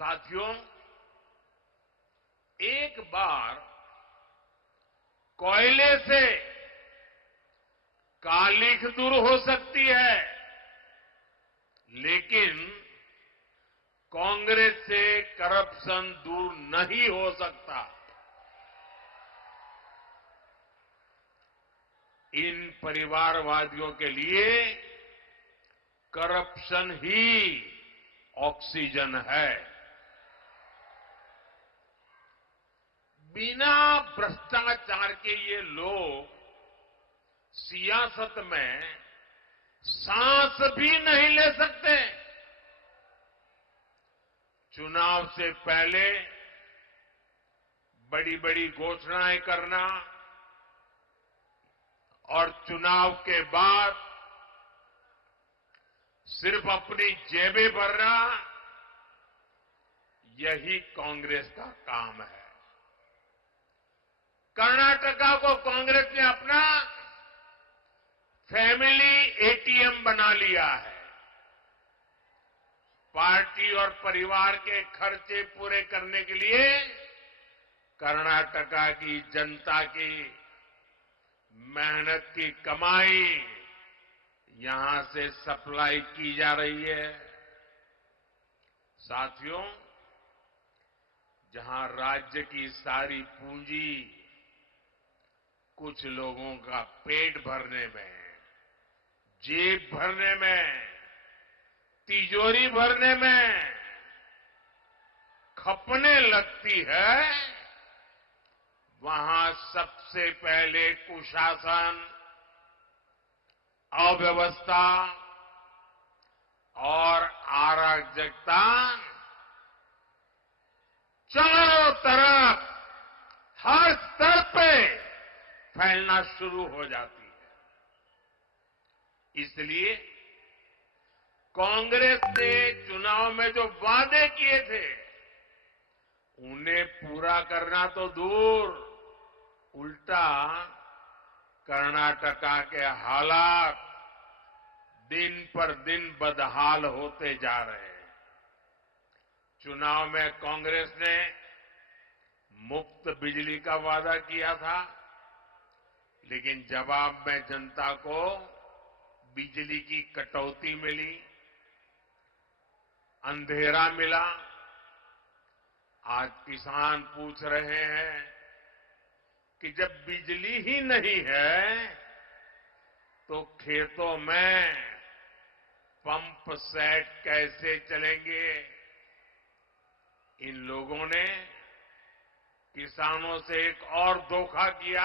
साथियों, एक बार कोयले से कालिख दूर हो सकती है, लेकिन कांग्रेस से करप्शन दूर नहीं हो सकता। इन परिवारवादियों के लिए करप्शन ही ऑक्सीजन है। बिना भ्रष्टाचार के ये लोग सियासत में सांस भी नहीं ले सकते। चुनाव से पहले बड़ी बड़ी घोषणाएं करना और चुनाव के बाद सिर्फ अपनी जेबें भरना, यही कांग्रेस का काम है। कर्नाटका को कांग्रेस ने अपना फैमिली एटीएम बना लिया है। पार्टी और परिवार के खर्चे पूरे करने के लिए कर्नाटका की जनता की मेहनत की कमाई यहां से सप्लाई की जा रही है। साथियों, जहां राज्य की सारी पूंजी कुछ लोगों का पेट भरने में, जेब भरने में, तिजोरी भरने में खपने लगती है, वहां सबसे पहले कुशासन, अव्यवस्था और अराजकता चारों तरफ, हर स्तर पे फैलना शुरू हो जाती है। इसलिए कांग्रेस ने चुनाव में जो वादे किए थे, उन्हें पूरा करना तो दूर, उल्टा कर्नाटका के हालात दिन पर दिन बदहाल होते जा रहे हैं। चुनाव में कांग्रेस ने मुफ्त बिजली का वादा किया था, लेकिन जवाब में जनता को बिजली की कटौती मिली, अंधेरा मिला। आज किसान पूछ रहे हैं कि जब बिजली ही नहीं है तो खेतों में पंप सेट कैसे चलेंगे। इन लोगों ने किसानों से एक और धोखा किया।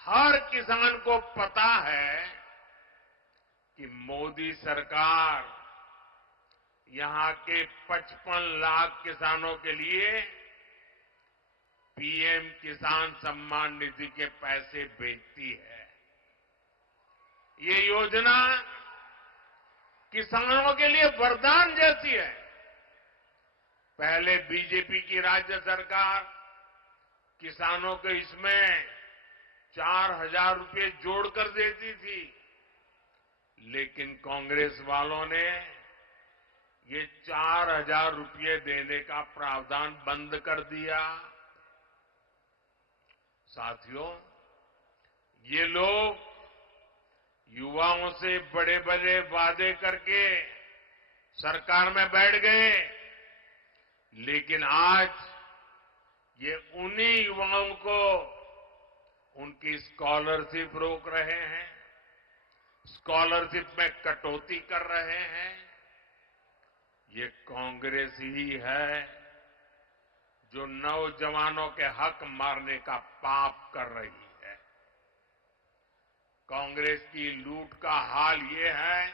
हर किसान को पता है कि मोदी सरकार यहां के 55 लाख किसानों के लिए पीएम किसान सम्मान निधि के पैसे भेजती है। ये योजना किसानों के लिए वरदान जैसी है। पहले बीजेपी की राज्य सरकार किसानों के इसमें 4,000 रुपये जोड़कर देती थी, लेकिन कांग्रेस वालों ने ये 4,000 रुपये देने का प्रावधान बंद कर दिया। साथियों, ये लोग युवाओं से बड़े बड़े वादे करके सरकार में बैठ गए, लेकिन आज ये उन्हीं युवाओं को उनकी स्कॉलरशिप रोक रहे हैं, स्कॉलरशिप में कटौती कर रहे हैं। ये कांग्रेस ही है जो नौजवानों के हक मारने का पाप कर रही है। कांग्रेस की लूट का हाल ये है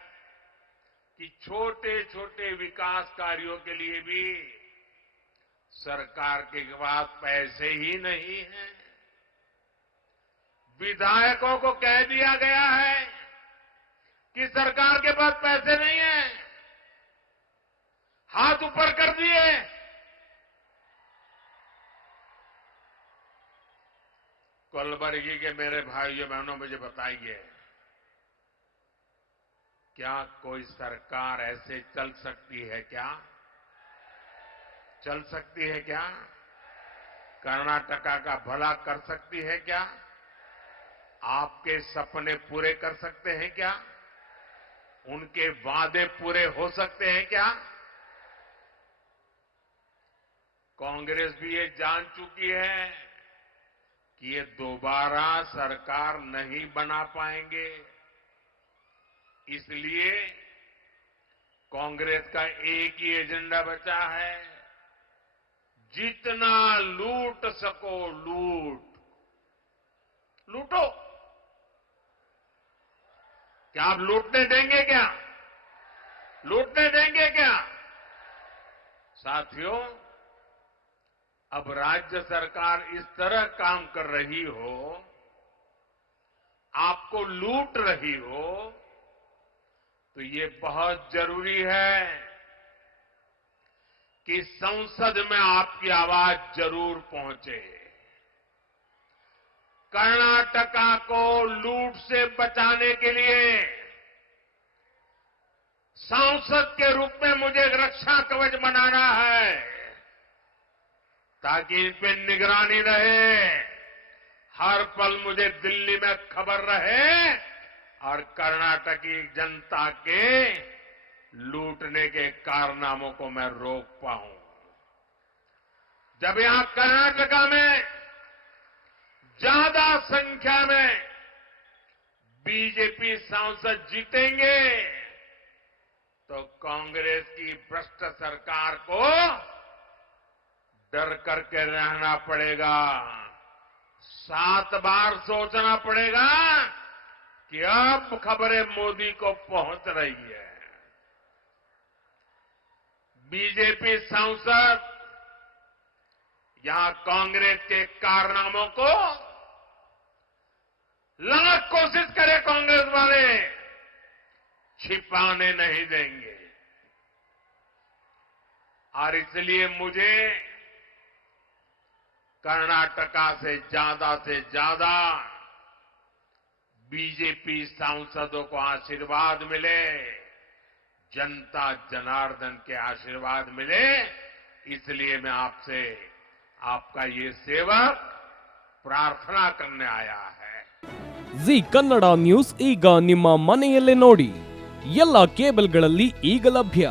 कि छोटे छोटे विकास कार्यों के लिए भी सरकार के पास पैसे ही नहीं हैं। विधायकों को कह दिया गया है कि सरकार के पास पैसे नहीं है, हाथ ऊपर कर दिए। कलबुर्गी के मेरे भाइयों बहनों, मुझे बताइए, क्या कोई सरकार ऐसे चल सकती है क्या? चल सकती है क्या? कर्नाटका का भला कर सकती है क्या? आपके सपने पूरे कर सकते हैं क्या? उनके वादे पूरे हो सकते हैं क्या? कांग्रेस भी ये जान चुकी है कि ये दोबारा सरकार नहीं बना पाएंगे। इसलिए कांग्रेस का एक ही एजेंडा बचा है, जितना लूट सको लूटो। क्या आप लूटने देंगे क्या? लूटने देंगे क्या? साथियों, अब राज्य सरकार इस तरह काम कर रही हो, आपको लूट रही हो, तो ये बहुत जरूरी है कि संसद में आपकी आवाज जरूर पहुंचे। कर्नाटका को लूट से बचाने के लिए सांसद के रूप में मुझे रक्षा कवच बनाना है, ताकि इन पे निगरानी रहे, हर पल मुझे दिल्ली में खबर रहे और कर्नाटक की जनता के लूटने के कारनामों को मैं रोक पाऊं। जब यहां कर्नाटका में ज्यादा संख्या में बीजेपी सांसद जीतेंगे, तो कांग्रेस की भ्रष्ट सरकार को डर करके रहना पड़ेगा, 7 बार सोचना पड़ेगा कि अब खबरें मोदी को पहुंच रही है। बीजेपी सांसद यहां कांग्रेस के कारनामों को लाख कोशिश करे कांग्रेस वाले, छिपाने नहीं देंगे। और इसलिए मुझे कर्नाटका से ज्यादा बीजेपी सांसदों को आशीर्वाद मिले, जनता जनार्दन के आशीर्वाद मिले, इसलिए मैं आपसे आपका ये सेवक प्रार्थना करने आया है। ಜಿ ಕನ್ನಡ ನ್ಯೂಸ್ ಈಗ ನಿಮ್ಮ ಮನೆಯಲ್ಲೇ ನೋಡಿ, ಎಲ್ಲ ಕೇಬಲ್ಗಳಲ್ಲಿ ಈಗ ಲಭ್ಯ.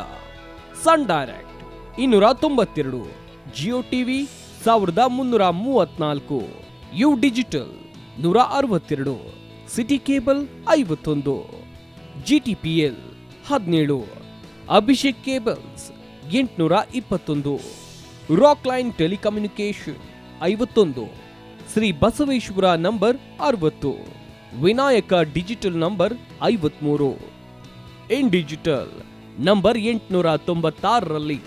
Sun direct 292, Jio TV 1334, U digital 162, city cable 51, GTPL 17, Abhishek cables 821, Rockline telecommunication 51, Shri Basaveshwara number 60, Vinayaka digital number 53, in digital number 896ರಲ್ಲಿ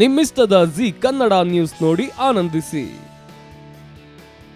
ನಿಮ್ಮಿಸ್ತದ ಜಿ ಕನ್ನಡ ನ್ಯೂಸ್ ನೋಡಿ ಆನಂದಿಸಿ.